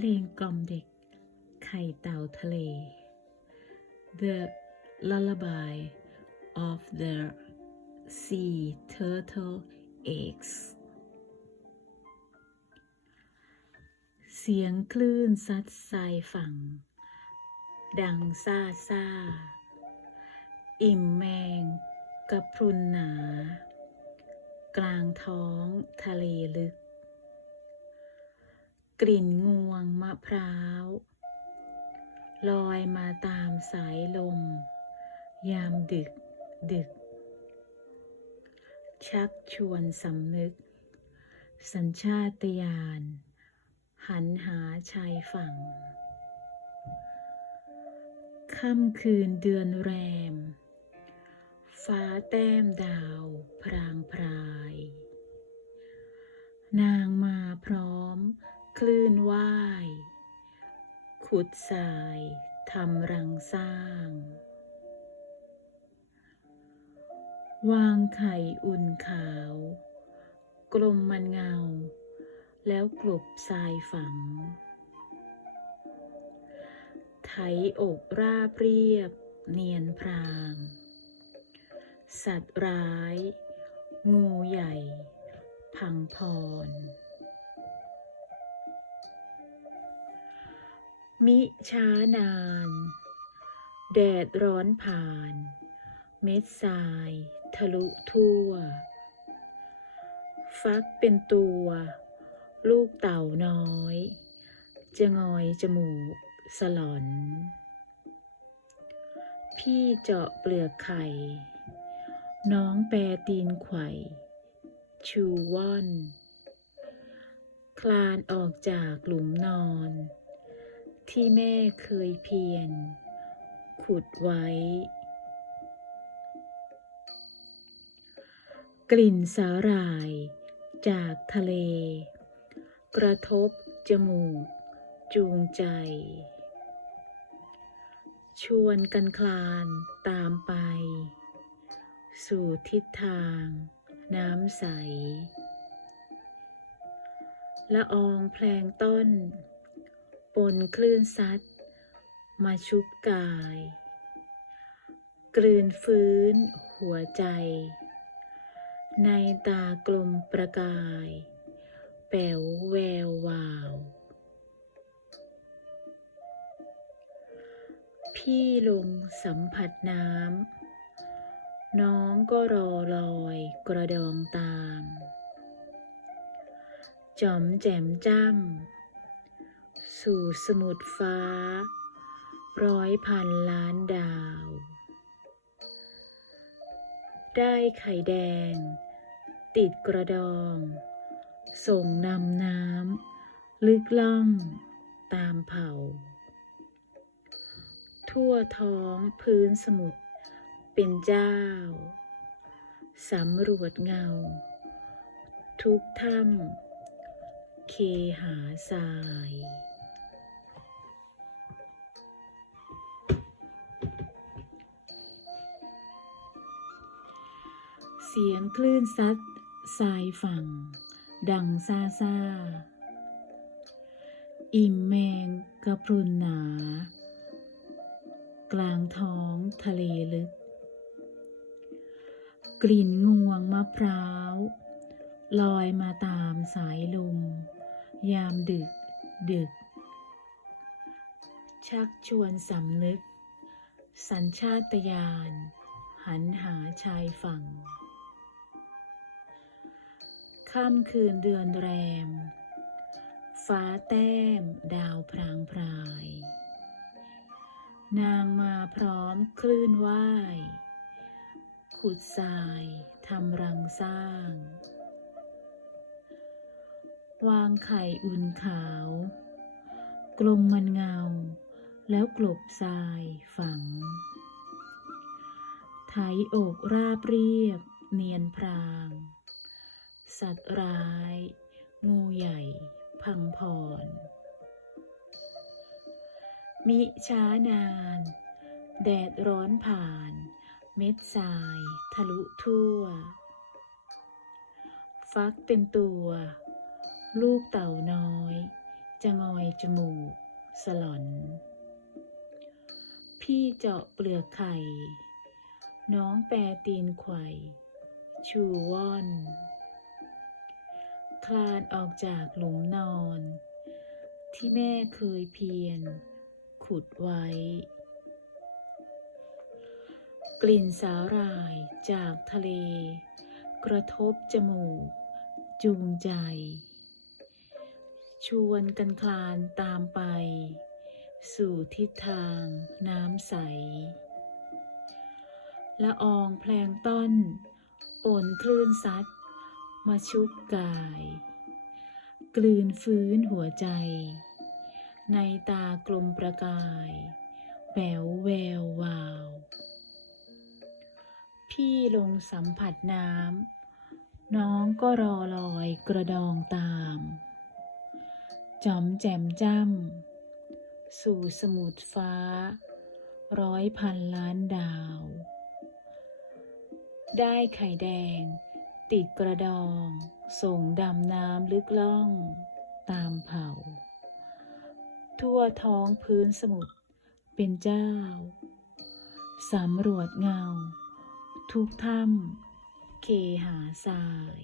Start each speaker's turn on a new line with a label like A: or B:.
A: เพลงกล่อมเด็ก ไข่เต่าทะเล The Lullaby of the Sea Turtle Eggs เสียงคลื่นซัดทรายฝั่ง ดังซ่าซ่าอิ่มแมงกระพรุนหนา กลางท้องทะเลลึก กลิ่นงวงมะพร้าว ลอยมาตามสายลม ยามดึกดึก ชักชวนสำนึก สัญชาตญาณหันหาชายฝั่ง ค่ำคืนเดือนแรม ฟ้าแต้มดาวพรางพราย นางม ขุดทรายทำรังสร้าง วางไข่อุ่นขาว กลมมันเงา แล้วกลบทรายฝัง ไถอกราบเรียบเนียนพราง สัตว์ร้าย งูใหญ่ พังพร มิช้านาน แดดร้อนผ่าน เม็ดทราย ทะลุทั่ว ฟักเป็นตัว ลูกเต่าน้อย จะงอยจมูก สลอน พี่เจาะเปลือกไข่ น้องแปรตีนไข่ ชูว่อน คลานออกจากหลุมนอน ที่แม่เคยเพียร ขุดไว้ กลิ่นสาหร่าย จากทะเล กระทบจมูก จูงใจ ชวนกันคลานตามไป สู่ทิศทาง น้ำใสละอองแพลงต้น นคลื่นซัด มาชุบกาย กลืนฟื้นหัวใจ ในตากลมประกาย แป๋วแวววาว พี่ลงสัมผัสน้ำ น้องก็รอลอยกระดองตามจอมแจ่มจ้ำ สู่สมุทรฟ้า ร้อยพันล้านดาว ได้ไข่แดง ติดกระดอง ส่งนำน้ำลึกล่อง ตามเผา ทั่วท้องพื้นสมุทรเป็นเจ้า สำรวจเงา ทุกถ้ำเคหาทราย เสียงคลื่นซัดทรายฝั่ง ดังซาซาอิ่มแมงกระพรุนหนา กลางท้องทะเลลึก กลิ่นงวงมะพร้าว ลอยมาตามสายลม ยามดึกดึก ชักชวนสำนึก สัญชาตญาณหันหาชายฝั่ง ค่ำคืนเดือนแรม ฟ้าแต้มดาวพรางพราย นางมาพร้อมคลื่นว่าย ขุดทรายทำรังสร้าง วางไข่อุ่นขาว กลมมันเงา แล้วกลบทรายฝัง ไถอกราบเรียบเนียนพราง สัตว์ร้าย งูใหญ่ พังพร มิช้านาน แดดร้อนผ่าน เม็ดทราย ทะลุทั่ว ฟักเป็นตัว ลูกเต่าน้อย จะงอยจมูก สลอน พี่เจาะเปลือกไข่ น้องแปรตีนไข่ชูว่อน คลานออกจากหลุมนอน ที่แม่เคยเพียร ขุดไว้ กลิ่นสาหร่ายจากทะเล กระทบจมูก จูงใจ ชวนกันคลานตามไป สู่ทิศทางน้ำใสละอองแพลงต้นปนคลื่นซัด มาชุบกาย กลืนฟื้นหัวใจ ในตากลมประกายแป๋วแวววาว พี่ลงสัมผัสน้ำ น้องก็รอลอยกระดองตามจอมแจ่มจ้ำ สู่สมุทรฟ้า ร้อยพันล้านดาว ได้ไข่แดง ติดกระดอง ส่งดำน้ำลึกล่อง ตามเผา ทั่วท้องพื้นสมุทรเป็นเจ้า สำรวจเงา ทุกถ้ำเคหาสาย